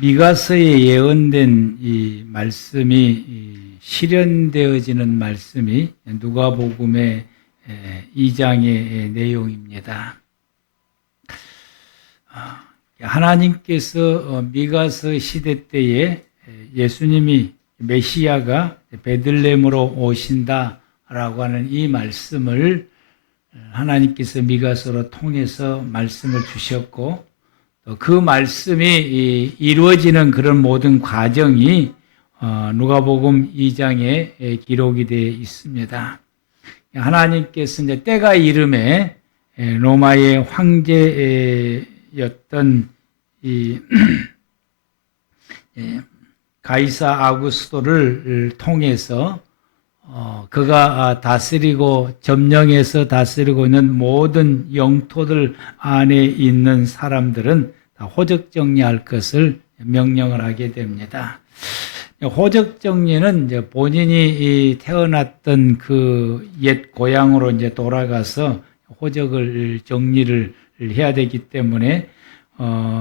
미가서에 예언된 이 말씀이 실현되어지는 말씀이 누가복음의 2장의 내용입니다. 하나님께서 미가서 시대 때에 예수님이 메시아가 베들레헴으로 오신다라고 하는 이 말씀을 하나님께서 미가서로 통해서 말씀을 주셨고, 또 그 말씀이 이루어지는 그런 모든 과정이 누가복음 2장에 기록이 되어 있습니다. 하나님께서 이제 때가 이름에 로마의 황제였던 이 가이사 아구스토를 통해서 그가 다스리고 점령해서 다스리고 있는 모든 영토들 안에 있는 사람들은 다 호적 정리할 것을 명령을 하게 됩니다. 호적 정리는 이제 본인이 태어났던 그 옛 고향으로 이제 돌아가서 호적을 정리를 해야 되기 때문에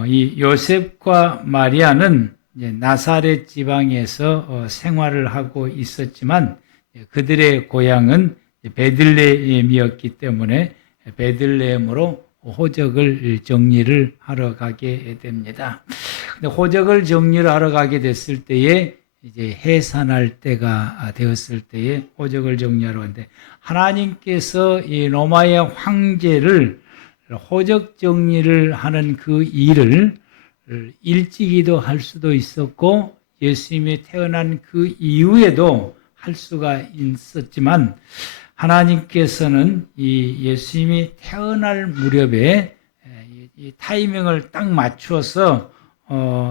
이 요셉과 마리아는 이제 나사렛 지방에서 생활을 하고 있었지만 그들의 고향은 베들레헴이었기 때문에 베들레헴으로 호적을 정리를 하러 가게 됩니다. 근데 호적을 정리를 하러 가게 됐을 때에 이제 해산할 때가 되었을 때에 호적을 정리하러 갔는데, 하나님께서 이 로마의 황제를 호적 정리를 하는 그 일을 일찍이도 할 수도 있었고 예수님이 태어난 그 이후에도 할 수가 있었지만, 하나님께서는 이 예수님이 태어날 무렵에 이 타이밍을 딱 맞추어서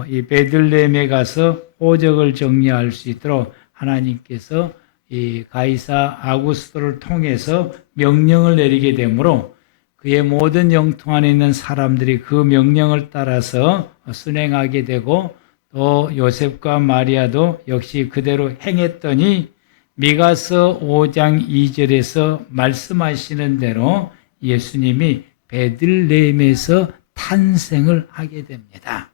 이 베들레헴에 가서 호적을 정리할 수 있도록 하나님께서 이 가이사 아구스토를 통해서 명령을 내리게 되므로 그의 모든 영토 안에 있는 사람들이 그 명령을 따라서 순행하게 되고, 또 요셉과 마리아도 역시 그대로 행했더니 미가서 5장 2절에서 말씀하시는 대로 예수님이 베들레헴에서 탄생을 하게 됩니다.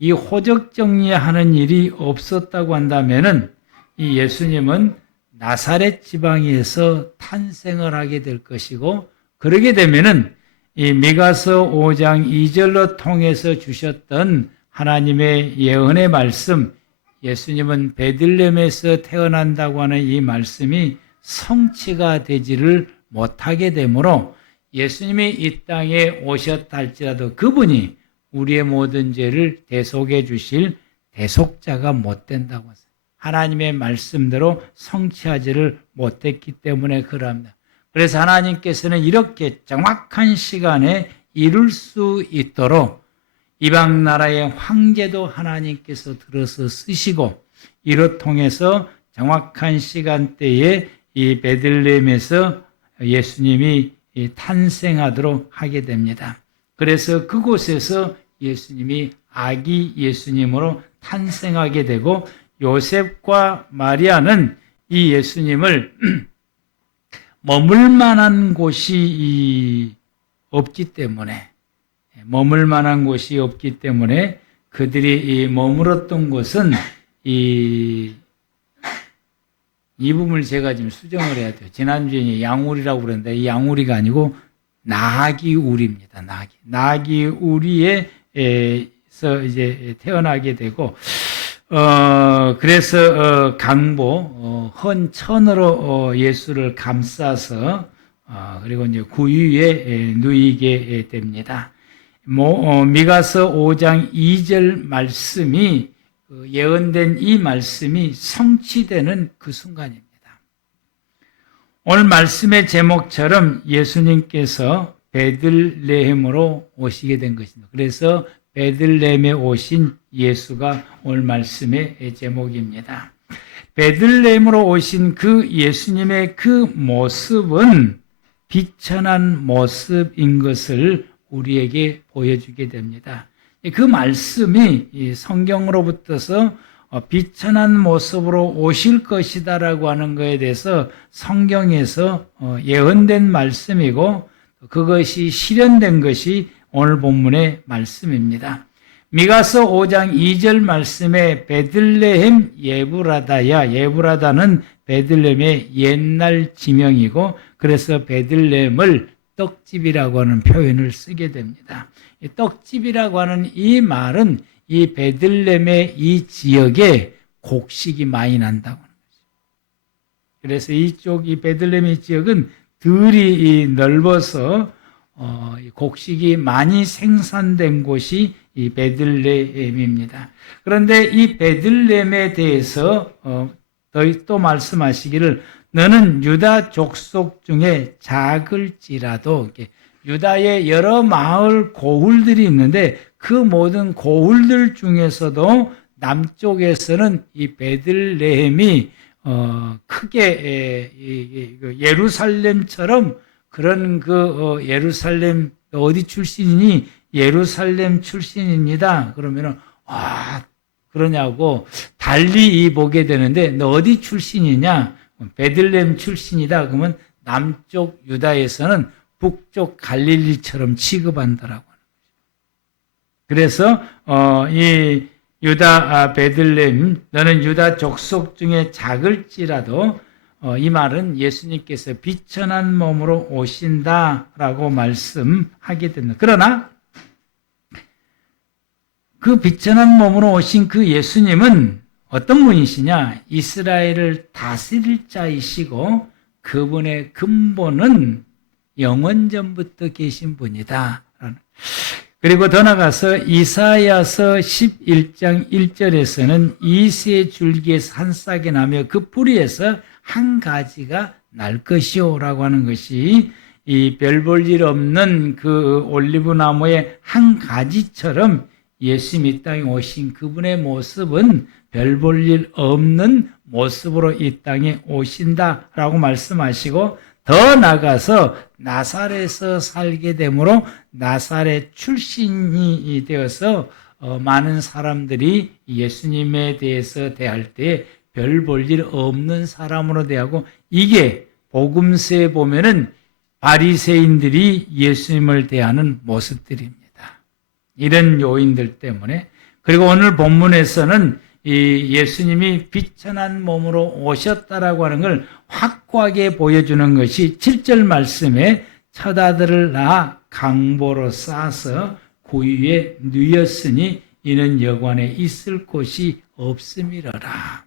이 호적 정리하는 일이 없었다고 한다면은 이 예수님은 나사렛 지방에서 탄생을 하게 될 것이고, 그러게 되면은 이 미가서 5장 2절로 통해서 주셨던 하나님의 예언의 말씀, 예수님은 베들레헴에서 태어난다고 하는 이 말씀이 성취가 되지를 못하게 되므로 예수님이 이 땅에 오셨다 할지라도 그분이 우리의 모든 죄를 대속해 주실 대속자가 못 된다고 했어요. 하나님의 말씀대로 성취하지를 못했기 때문에 그럽니다. 그래서 하나님께서는 이렇게 정확한 시간에 이룰 수 있도록 이방 나라의 황제도 하나님께서 들어서 쓰시고, 이로 통해서 정확한 시간대에 이 베들레헴에서 예수님이 탄생하도록 하게 됩니다. 그래서 그곳에서 예수님이 아기 예수님으로 탄생하게 되고, 요셉과 마리아는 이 예수님을 머물 만한 곳이 없기 때문에 그들이 머물었던 곳은 이 부분을 제가 지금 수정을 해야 돼요. 지난주에 양우리라고 그랬는데 이 양우리가 아니고 나기우리입니다. 나기우리에서 이제 태어나게 되고, 그래서 강보 헌 천으로 예수를 감싸서 그리고 이제 구유에 누이게 됩니다. 미가서 5장 2절 말씀이 예언된 이 말씀이 성취되는 그 순간입니다. 오늘 말씀의 제목처럼 예수님께서 베들레헴으로 오시게 된 것입니다. 그래서 베들레헴에 오신 예수가 오늘 말씀의 제목입니다. 베들레헴으로 오신 그 예수님의 그 모습은 비천한 모습인 것을 우리에게 보여주게 됩니다. 그 말씀이 성경으로부터서 비천한 모습으로 오실 것이다라고 하는 것에 대해서 성경에서 예언된 말씀이고, 그것이 실현된 것이 오늘 본문의 말씀입니다. 미가서 5장 2절 말씀에 베들레헴 예브라다야, 예브라다는 베들레헴의 옛날 지명이고 그래서 베들레헴을 떡집이라고 하는 표현을 쓰게 됩니다. 이 떡집이라고 하는 이 말은 이 베들레헴의 이 지역에 곡식이 많이 난다고 하는 거죠. 그래서 이쪽 이 베들레헴 지역은 들이 넓어서 곡식이 많이 생산된 곳이 이 베들레헴입니다. 그런데 이 베들레헴에 대해서 또 말씀하시기를 너는 유다 족속 중에 작을지라도, 유다의 여러 마을 고을들이 있는데 그 모든 고을들 중에서도 남쪽에서는 이 베들레헴이 크게 예루살렘처럼 그런 예루살렘 어디 출신이니? 예루살렘 출신입니다. 그러면은 그러냐고 달리 보게 되는데 너 어디 출신이냐? 베들레헴 출신이다. 그러면 남쪽 유다에서는 북쪽 갈릴리처럼 취급한다라고 하는 거죠. 그래서 이 유다 베들레헴 너는 유다 족속 중에 작을지라도 이 말은 예수님께서 비천한 몸으로 오신다라고 말씀하게 됩니다. 그러나 그 비천한 몸으로 오신 그 예수님은 어떤 분이시냐? 이스라엘을 다스릴 자이시고 그분의 근본은 영원전부터 계신 분이다. 그리고 더 나가서 이사야서 11장 1절에서는 이새 줄기에서 한 싹이 나며 그 뿌리에서 한 가지가 날 것이요 라고 하는 것이 이 별 볼 일 없는 그 올리브 나무의 한 가지처럼 예수님이 이 땅에 오신 그분의 모습은 별 볼 일 없는 모습으로 이 땅에 오신다라고 말씀하시고 더 나가서 나사렛에서 살게 되므로 나사렛 출신이 되어서 많은 사람들이 예수님에 대해서 대할 때 별 볼 일 없는 사람으로 대하고 이게 복음서에 보면은 바리새인들이 예수님을 대하는 모습들입니다. 이런 요인들 때문에 그리고 오늘 본문에서는 이 예수님이 비천한 몸으로 오셨다라고 하는 걸 확고하게 보여주는 것이 7절 말씀에 첫 아들을 낳아 강보로 싸서 구유에 누였으니 이는 여관에 있을 곳이 없음이러라.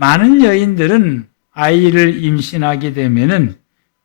많은 여인들은 아이를 임신하게 되면은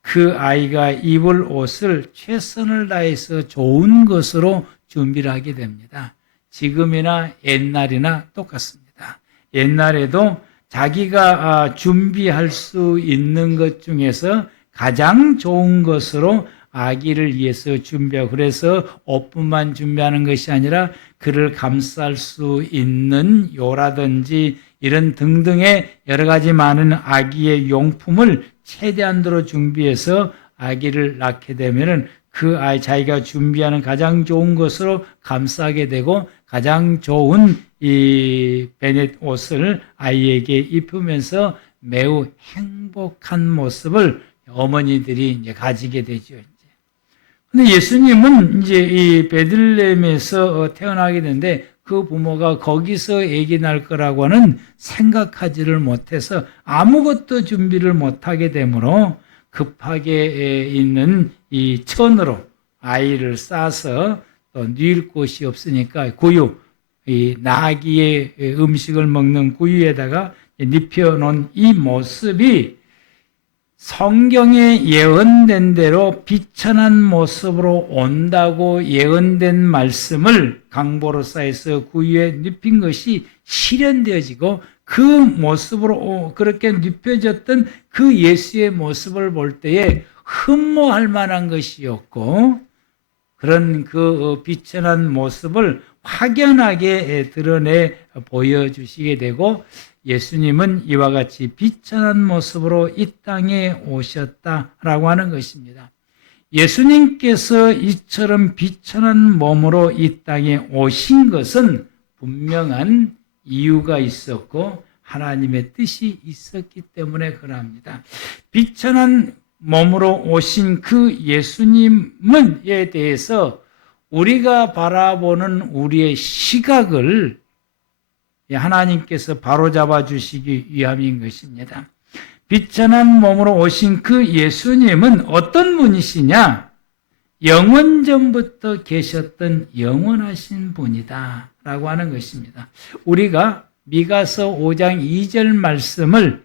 그 아이가 입을 옷을 최선을 다해서 좋은 것으로 준비를 하게 됩니다. 지금이나 옛날이나 똑같습니다. 옛날에도 자기가 준비할 수 있는 것 중에서 가장 좋은 것으로 아기를 위해서 준비하고 그래서 옷뿐만 준비하는 것이 아니라 그를 감쌀 수 있는 요라든지 이런 등등의 여러 가지 많은 아기의 용품을 최대한도로 준비해서 아기를 낳게 되면은 그 아이 자기가 준비하는 가장 좋은 것으로 감싸게 되고 가장 좋은 이 베넷 옷을 아이에게 입히면서 매우 행복한 모습을 어머니들이 이제 가지게 되죠. 근데 예수님은 이제 이 베들레헴에서 태어나게 되는데 그 부모가 거기서 아기 낳을 거라고 하는 생각하지를 못해서 아무것도 준비를 못하게 되므로 급하게 있는 이 천으로 아이를 싸서 또 누일 곳이 없으니까 구유, 이 나귀의 음식을 먹는 구유에다가 눕혀놓은 이 모습이 성경에 예언된 대로 비천한 모습으로 온다고 예언된 말씀을 강보로사에서 구유에 눕힌 것이 실현되어지고 그 모습으로 그렇게 눕혀졌던 그 예수의 모습을 볼 때에 흠모할 만한 것이었고 그런 그 비천한 모습을 확연하게 드러내 보여주시게 되고 예수님은 이와 같이 비천한 모습으로 이 땅에 오셨다라고 하는 것입니다. 예수님께서 이처럼 비천한 몸으로 이 땅에 오신 것은 분명한 이유가 있었고 하나님의 뜻이 있었기 때문에 그러합니다. 비천한 몸으로 오신 그 예수님에 대해서 우리가 바라보는 우리의 시각을 하나님께서 바로잡아 주시기 위함인 것입니다. 비천한 몸으로 오신 그 예수님은 어떤 분이시냐? 영원전부터 계셨던 영원하신 분이다 라고 하는 것입니다. 우리가 미가서 5장 2절 말씀을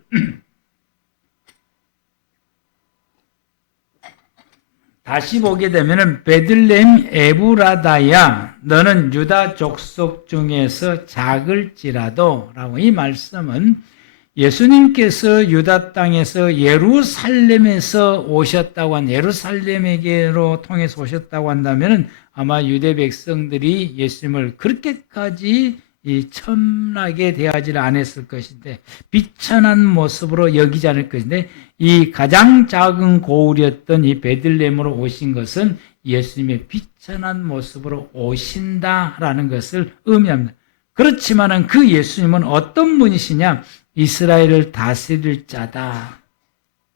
다시 보게 되면 베들레헴 에브라다야 너는 유다 족속 중에서 작을지라도 라고 이 말씀은 예수님께서 유다 땅에서 예루살렘에서 오셨다고 한 예루살렘에게로 통해서 오셨다고 한다면 아마 유대 백성들이 예수님을 그렇게까지 첨나게 대하지를 않았을 것인데 비천한 모습으로 여기지 않을 것인데 이 가장 작은 고울이었던 이 베들레헴으로 오신 것은 예수님의 비천한 모습으로 오신다라는 것을 의미합니다. 그렇지만은 그 예수님은 어떤 분이시냐? 이스라엘을 다스릴 자다.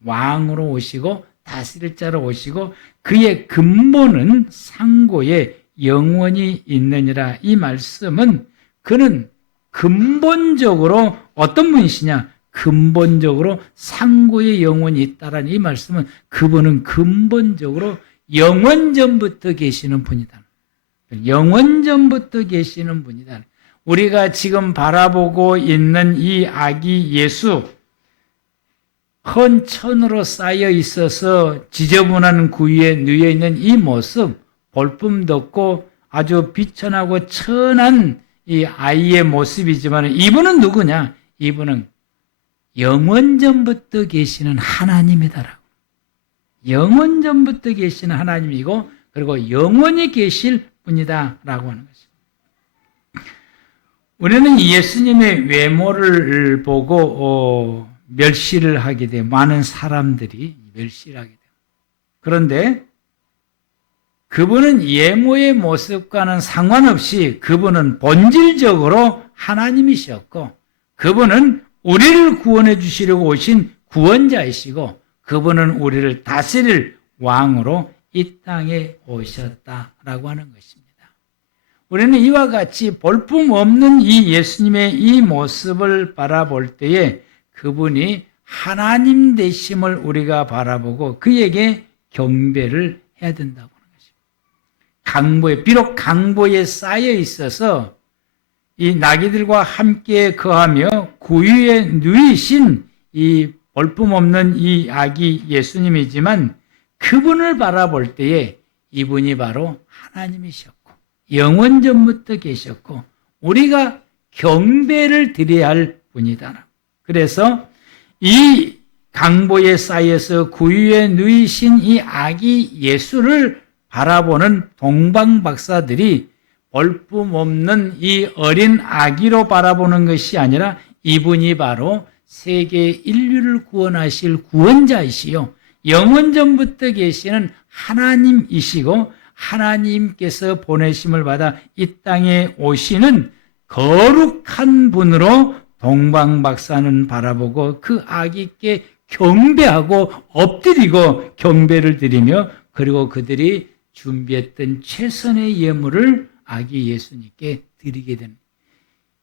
왕으로 오시고 다스릴 자로 오시고 그의 근본은 상고에 영원히 있느니라. 이 말씀은 그는 근본적으로 어떤 분이시냐? 근본적으로 상고에 영원히 있다라는 이 말씀은 그분은 근본적으로 영원전부터 계시는 분이다. 영원전부터 계시는 분이다. 우리가 지금 바라보고 있는 이 아기 예수, 헌 천으로 쌓여 있어서 지저분한 구유에 누워 있는 이 모습, 볼품도 없고 아주 비천하고 천한 이 아이의 모습이지만 이분은 누구냐? 이분은 영원전부터 계시는 하나님이다라고. 영원전부터 계시는 하나님이고 그리고 영원히 계실 분이다라고 하는 것입니다. 우리는 예수님의 외모를 보고 멸시를 하게 돼요. 많은 사람들이 멸시를 하게 돼요. 그런데 그분은 외모의 모습과는 상관없이 그분은 본질적으로 하나님이셨고 그분은 우리를 구원해 주시려고 오신 구원자이시고 그분은 우리를 다스릴 왕으로 이 땅에 오셨다라고 하는 것입니다. 우리는 이와 같이 볼품없는 이 예수님의 이 모습을 바라볼 때에 그분이 하나님 되심을 우리가 바라보고 그에게 경배를 해야 된다고 하는 것입니다. 비록 강보에 쌓여 있어서 이 나귀들과 함께 거하며 구유에 누이신 이 볼품없는 이 아기 예수님이지만 그분을 바라볼 때에 이분이 바로 하나님이셨고 영원전부터 계셨고 우리가 경배를 드려야 할 분이다. 그래서 이 강보에 쌓여서 구유에 누이신 이 아기 예수를 바라보는 동방박사들이 볼품없는 이 어린 아기로 바라보는 것이 아니라 이분이 바로 세계 인류를 구원하실 구원자이시요 영원전부터 계시는 하나님이시고 하나님께서 보내심을 받아 이 땅에 오시는 거룩한 분으로 동방박사는 바라보고 그 아기께 경배하고 엎드리고 경배를 드리며 그리고 그들이 준비했던 최선의 예물을 아기 예수님께 드리게 됩니다.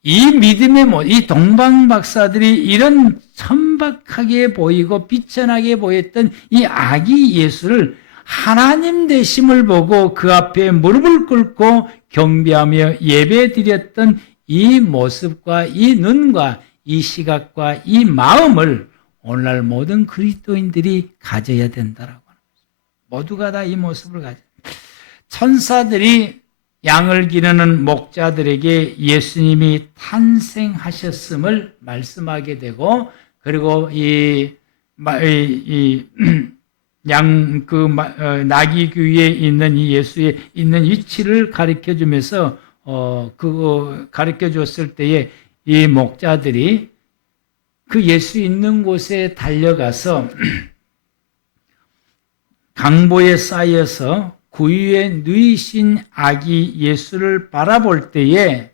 이 믿음의 이 동방박사들이 이런 천박하게 보이고 비천하게 보였던 이 아기 예수를 하나님 되심을 보고 그 앞에 무릎을 꿇고 경배하며 예배드렸던 이 모습과 이 눈과 이 시각과 이 마음을 오늘날 모든 그리스도인들이 가져야 된다라고 하는 거죠. 모두가 다 이 모습을 가져. 천사들이 양을 기르는 목자들에게 예수님이 탄생하셨음을 말씀하게 되고 그리고 나귀 귀에 있는 이 예수의 있는 위치를 가르쳐 주면서 가르쳐 줬을 때에 이 목자들이 그 예수 있는 곳에 달려가서 강보에 쌓여서 구유에 누이신 아기 예수를 바라볼 때에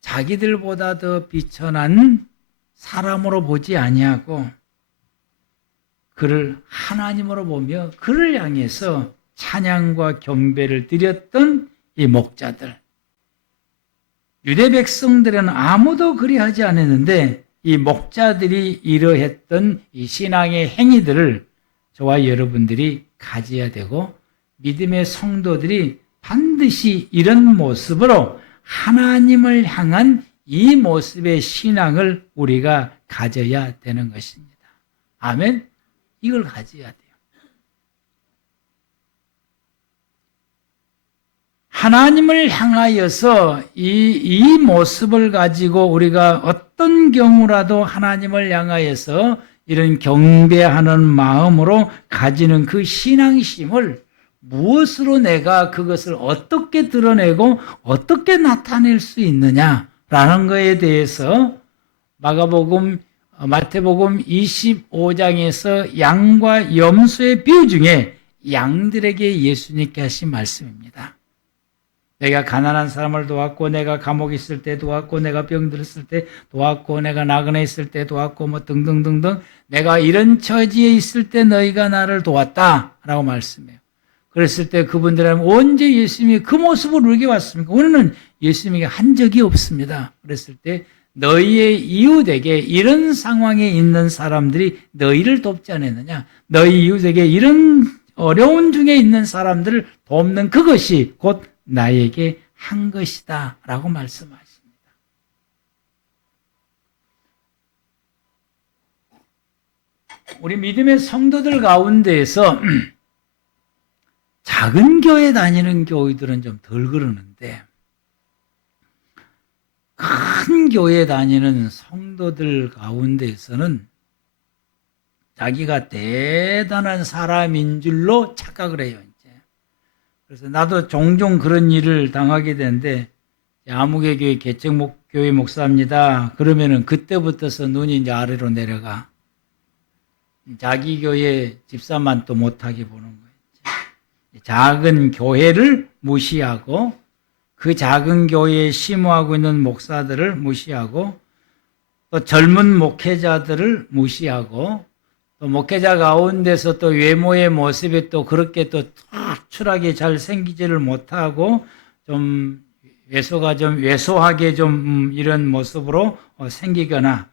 자기들보다 더 비천한 사람으로 보지 아니하고 그를 하나님으로 보며 그를 향해서 찬양과 경배를 드렸던 이 목자들. 유대 백성들은 아무도 그리하지 않았는데 이 목자들이 이러했던 이 신앙의 행위들을 저와 여러분들이 가져야 되고, 믿음의 성도들이 반드시 이런 모습으로 하나님을 향한 이 모습의 신앙을 우리가 가져야 되는 것입니다. 아멘? 이걸 가져야 돼요. 하나님을 향하여서 이 모습을 가지고 우리가 어떤 경우라도 하나님을 향하여서 이런 경배하는 마음으로 가지는 그 신앙심을 무엇으로 내가 그것을 어떻게 드러내고 어떻게 나타낼 수 있느냐라는 것에 대해서 마태복음 25장에서 양과 염소의 비유 중에 양들에게 예수님께 하신 말씀입니다. 내가 가난한 사람을 도왔고, 내가 감옥에 있을 때 도왔고, 내가 병들었을 때 도왔고, 내가 나그네 있을 때 도왔고, 뭐 등등등등, 내가 이런 처지에 있을 때 너희가 나를 도왔다라고 말씀해요. 그랬을 때 그분들은 언제 예수님이 그 모습을 우리에게 왔습니까? 우리는 예수님에게 한 적이 없습니다. 그랬을 때 너희의 이웃에게 이런 상황에 있는 사람들이 너희를 돕지 않았느냐? 너희 이웃에게 이런 어려운 중에 있는 사람들을 돕는 그것이 곧 나에게 한 것이다 라고 말씀하십니다. 우리 믿음의 성도들 가운데에서 작은 교회 다니는 교회들은 좀 덜 그러는데, 큰 교회 다니는 성도들 가운데에서는 자기가 대단한 사람인 줄로 착각을 해요. 그래서 나도 종종 그런 일을 당하게 되는데, 아무개 교회 개척교회 목사입니다. 그러면은 그때부터서 눈이 이제 아래로 내려가. 자기 교회 집사만 또 못하게 보는 거예요. 작은 교회를 무시하고, 그 작은 교회에 심호하고 있는 목사들을 무시하고, 또 젊은 목회자들을 무시하고, 또 목회자 가운데서 또 외모의 모습이 또 그렇게 또 탁출하게 잘 생기지를 못하고 좀 왜소하게 좀 이런 모습으로 생기거나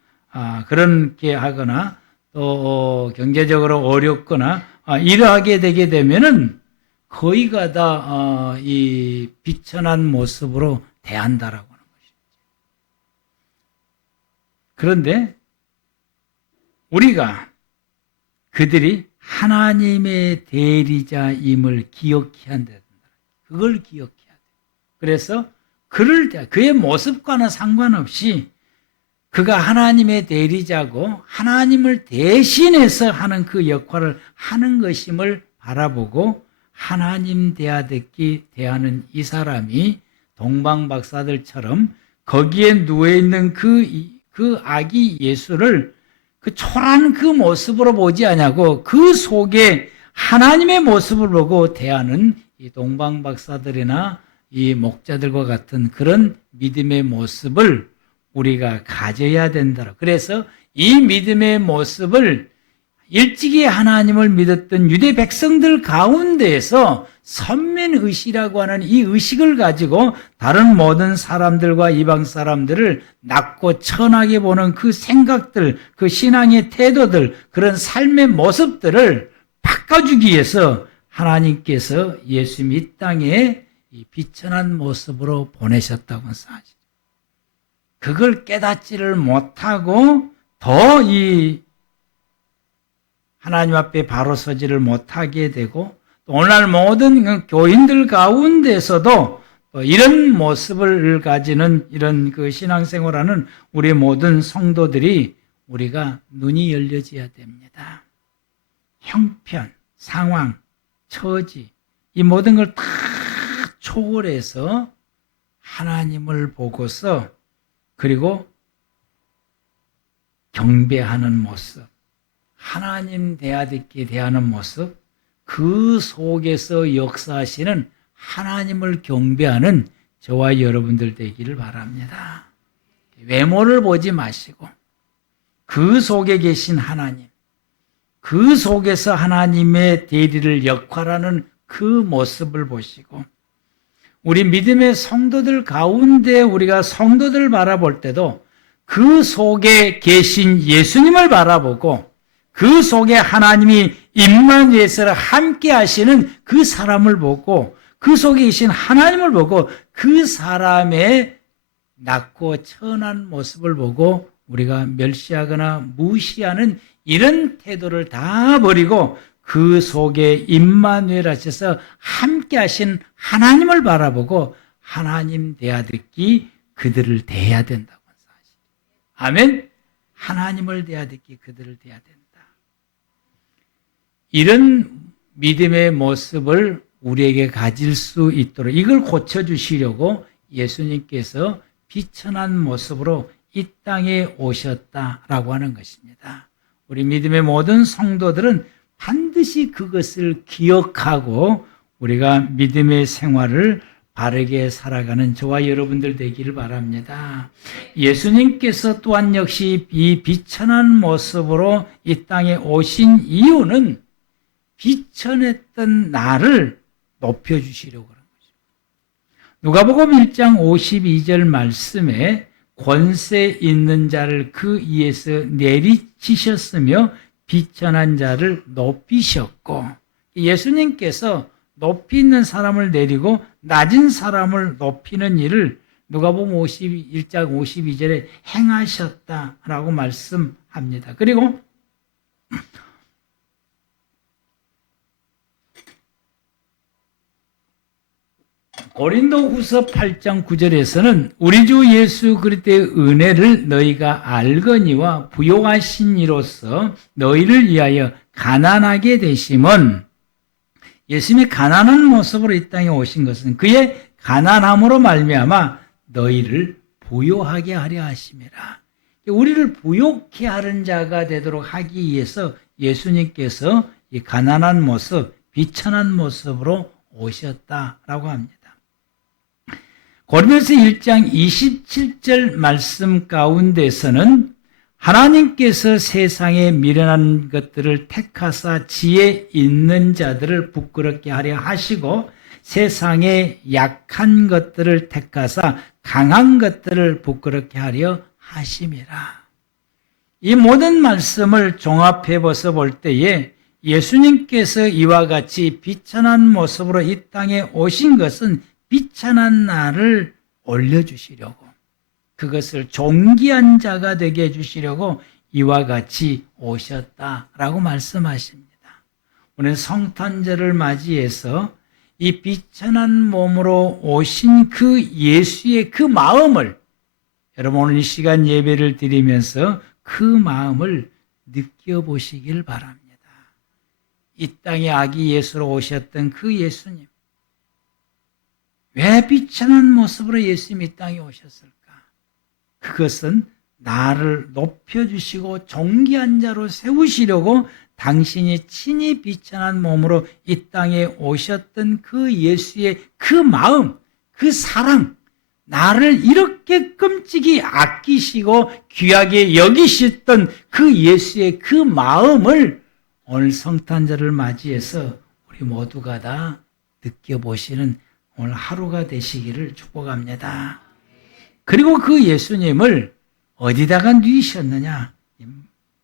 그렇게 하거나 또 경제적으로 어렵거나 이러하게 되게 되면은 거의가 다 이 비천한 모습으로 대한다라고 하는 것이죠. 그런데 우리가 그들이 하나님의 대리자임을 기억해야 된다. 그걸 기억해야 돼. 그래서 그의 모습과는 상관없이 그가 하나님의 대리자고 하나님을 대신해서 하는 그 역할을 하는 것임을 바라보고 하나님 대하듯이 대하는 이 사람이 동방박사들처럼 거기에 누워있는 그 아기 예수를 그 초라한 그 모습으로 보지 않냐고 그 속에 하나님의 모습을 보고 대하는 이 동방박사들이나 이 목자들과 같은 그런 믿음의 모습을 우리가 가져야 된다. 그래서 이 믿음의 모습을 일찍이 하나님을 믿었던 유대 백성들 가운데에서 선민의식이라고 하는 이 의식을 가지고 다른 모든 사람들과 이방 사람들을 낮고 천하게 보는 그 생각들, 그 신앙의 태도들, 그런 삶의 모습들을 바꿔주기 위해서 하나님께서 예수님 이 땅에 이 비천한 모습으로 보내셨다고 사실. 그걸 깨닫지를 못하고 더 이 하나님 앞에 바로 서지를 못하게 되고 또 오늘날 모든 교인들 가운데서도 이런 모습을 가지는 이런 그 신앙생활하는 우리 모든 성도들이 우리가 눈이 열려져야 됩니다. 형편, 상황, 처지 이 모든 걸 다 초월해서 하나님을 보고서 그리고 경배하는 모습, 하나님 대하듯이 대하는 모습, 그 속에서 역사하시는 하나님을 경배하는 저와 여러분들 되기를 바랍니다. 외모를 보지 마시고 그 속에 계신 하나님, 그 속에서 하나님의 대리를 역할하는 그 모습을 보시고 우리 믿음의 성도들 가운데 우리가 성도들 바라볼 때도 그 속에 계신 예수님을 바라보고 그 속에 하나님이 임마누엘을 함께 하시는 그 사람을 보고 그 속에 계신 하나님을 보고 그 사람의 낮고 천한 모습을 보고 우리가 멸시하거나 무시하는 이런 태도를 다 버리고 그 속에 임마누엘 하셔서 함께 하신 하나님을 바라보고 하나님 대하듣기 그들을 대해야 된다고 하십니다. 아멘. 하나님을 대하듣기 그들을 대해야 된다. 이런 믿음의 모습을 우리에게 가질 수 있도록 이걸 고쳐주시려고 예수님께서 비천한 모습으로 이 땅에 오셨다라고 하는 것입니다. 우리 믿음의 모든 성도들은 반드시 그것을 기억하고 우리가 믿음의 생활을 바르게 살아가는 저와 여러분들 되기를 바랍니다. 예수님께서 또한 역시 이 비천한 모습으로 이 땅에 오신 이유는 비천했던 나를 높여주시려고 그런 거죠. 누가복음 1장 52절 말씀에 권세 있는 자를 그 위에서 내리치셨으며 비천한 자를 높이셨고, 예수님께서 높이 있는 사람을 내리고 낮은 사람을 높이는 일을 누가복음 51장 52절에 행하셨다라고 말씀합니다. 그리고 고린도후서 8장 9절에서는 우리 주 예수 그리스도의 은혜를 너희가 알거니와 부요하신 이로써 너희를 위하여 가난하게 되심은, 예수님이 가난한 모습으로 이 땅에 오신 것은 그의 가난함으로 말미암아 너희를 부요하게 하려 하심이라. 우리를 부요케 하는 자가 되도록 하기 위해서 예수님께서 이 가난한 모습, 비천한 모습으로 오셨다라고 합니다. 고린도서 1장 27절 말씀 가운데서는 하나님께서 세상에 미련한 것들을 택하사 지혜 있는 자들을 부끄럽게 하려 하시고 세상에 약한 것들을 택하사 강한 것들을 부끄럽게 하려 하심이라. 이 모든 말씀을 종합해 보서 볼 때에 예수님께서 이와 같이 비천한 모습으로 이 땅에 오신 것은 비천한 나를 올려주시려고, 그것을 존귀한 자가 되게 해주시려고 이와 같이 오셨다라고 말씀하십니다. 오늘 성탄절을 맞이해서 이 비천한 몸으로 오신 그 예수의 그 마음을, 여러분 오늘 이 시간 예배를 드리면서 그 마음을 느껴보시길 바랍니다. 이 땅에 아기 예수로 오셨던 그 예수님, 왜 비천한 모습으로 예수님이 이 땅에 오셨을까? 그것은 나를 높여주시고 존귀한 자로 세우시려고 당신이 친히 비천한 몸으로 이 땅에 오셨던 그 예수의 그 마음, 그 사랑, 나를 이렇게 끔찍이 아끼시고 귀하게 여기셨던 그 예수의 그 마음을 오늘 성탄절을 맞이해서 우리 모두가 다 느껴보시는 오늘 하루가 되시기를 축복합니다. 그리고 그 예수님을 어디다가 누이셨느냐?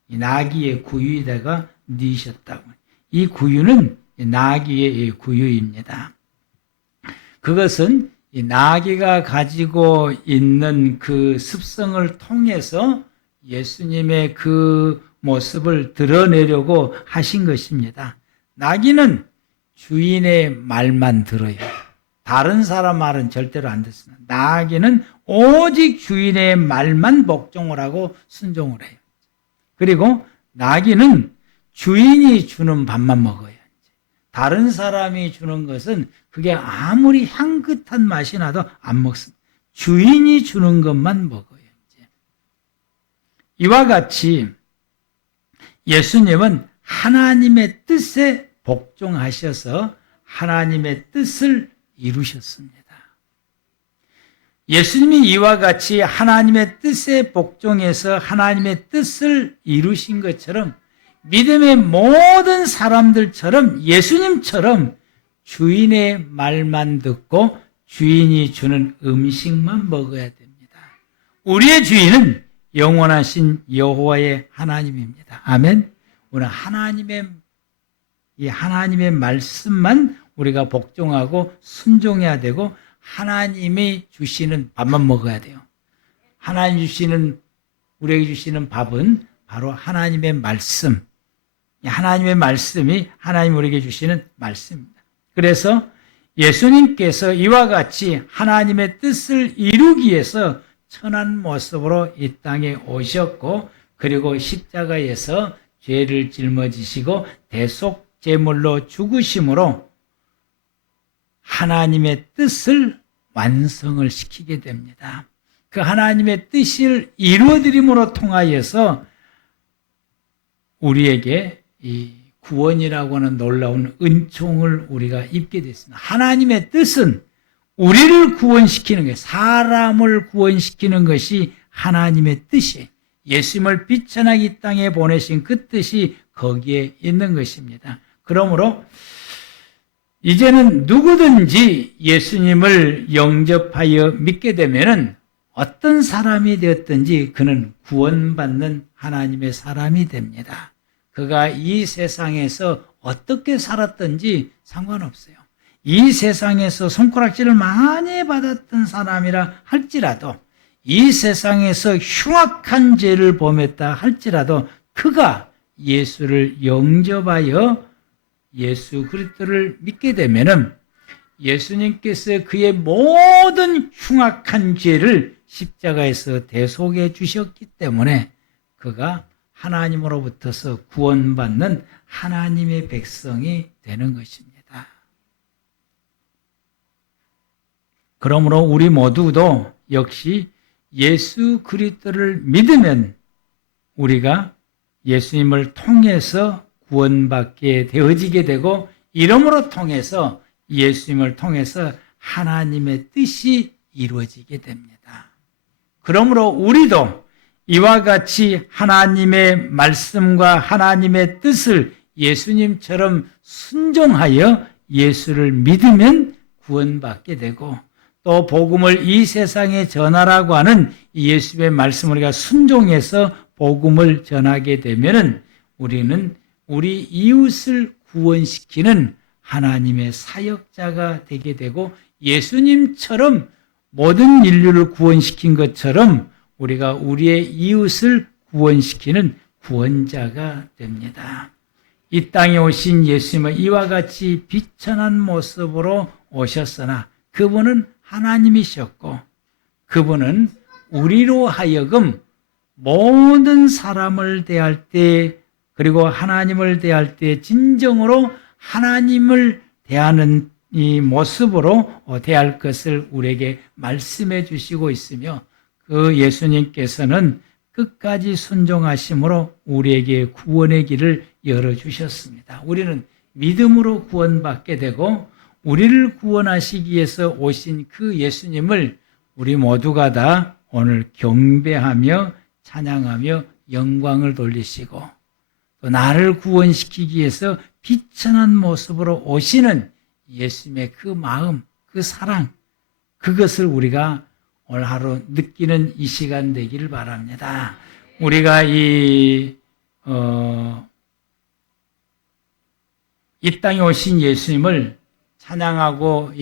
이 나귀의 구유에다가 누이셨다고. 이 구유는 나귀의 구유입니다. 그것은 이 나귀가 가지고 있는 그 습성을 통해서 예수님의 그 모습을 드러내려고 하신 것입니다. 나귀는 주인의 말만 들어요. 다른 사람 말은 절대로 안 듣습니다. 나귀는 오직 주인의 말만 복종을 하고 순종을 해요. 그리고 나귀는 주인이 주는 밥만 먹어요. 다른 사람이 주는 것은 그게 아무리 향긋한 맛이 나도 안 먹습니다. 주인이 주는 것만 먹어요. 이와 같이 예수님은 하나님의 뜻에 복종하셔서 하나님의 뜻을 이루셨습니다. 예수님이 이와 같이 하나님의 뜻에 복종해서 하나님의 뜻을 이루신 것처럼 믿음의 모든 사람들처럼 예수님처럼 주인의 말만 듣고 주인이 주는 음식만 먹어야 됩니다. 우리의 주인은 영원하신 여호와의 하나님입니다. 아멘. 오늘 하나님의 말씀만 우리가 복종하고 순종해야 되고 하나님이 주시는 밥만 먹어야 돼요. 우리에게 주시는 밥은 바로 하나님의 말씀. 하나님의 말씀이 하나님 우리에게 주시는 말씀입니다. 그래서 예수님께서 이와 같이 하나님의 뜻을 이루기 위해서 천한 모습으로 이 땅에 오셨고 그리고 십자가에서 죄를 짊어지시고 대속 제물로 죽으심으로 하나님의 뜻을 완성을 시키게 됩니다. 그 하나님의 뜻을 이루어드림으로 통하여서 우리에게 이 구원이라고 하는 놀라운 은총을 우리가 입게 됐습니다. 하나님의 뜻은 우리를 구원시키는 게, 사람을 구원시키는 것이 하나님의 뜻이에요. 예수님을 비천하게 이 땅에 보내신 그 뜻이 거기에 있는 것입니다. 그러므로 이제는 누구든지 예수님을 영접하여 믿게 되면은 어떤 사람이 되었든지 그는 구원받는 하나님의 사람이 됩니다. 그가 이 세상에서 어떻게 살았든지 상관없어요. 이 세상에서 손가락질을 많이 받았던 사람이라 할지라도, 이 세상에서 흉악한 죄를 범했다 할지라도 그가 예수를 영접하여 예수 그리스도를 믿게 되면은 예수님께서 그의 모든 흉악한 죄를 십자가에서 대속해 주셨기 때문에 그가 하나님으로부터서 구원받는 하나님의 백성이 되는 것입니다. 그러므로 우리 모두도 역시 예수 그리스도를 믿으면 우리가 예수님을 통해서 구원받게 되어지게 되고, 이러므로 통해서 예수님을 통해서 하나님의 뜻이 이루어지게 됩니다. 그러므로 우리도 이와 같이 하나님의 말씀과 하나님의 뜻을 예수님처럼 순종하여 예수를 믿으면 구원받게 되고, 또 복음을 이 세상에 전하라고 하는 예수의 말씀을 우리가 순종해서 복음을 전하게 되면은 우리는 우리 이웃을 구원시키는 하나님의 사역자가 되게 되고, 예수님처럼 모든 인류를 구원시킨 것처럼 우리가 우리의 이웃을 구원시키는 구원자가 됩니다. 이 땅에 오신 예수님은 이와 같이 비천한 모습으로 오셨으나 그분은 하나님이셨고, 그분은 우리로 하여금 모든 사람을 대할 때, 그리고 하나님을 대할 때 진정으로 하나님을 대하는 이 모습으로 대할 것을 우리에게 말씀해 주시고 있으며, 그 예수님께서는 끝까지 순종하심으로 우리에게 구원의 길을 열어주셨습니다. 우리는 믿음으로 구원받게 되고, 우리를 구원하시기 위해서 오신 그 예수님을 우리 모두가 다 오늘 경배하며 찬양하며 영광을 돌리시고, 또 나를 구원시키기 위해서 비천한 모습으로 오시는 예수님의 그 마음, 그 사랑, 그것을 우리가 오늘 하루 느끼는 이 시간 되기를 바랍니다. 우리가 이 땅에 오신 예수님을 찬양하고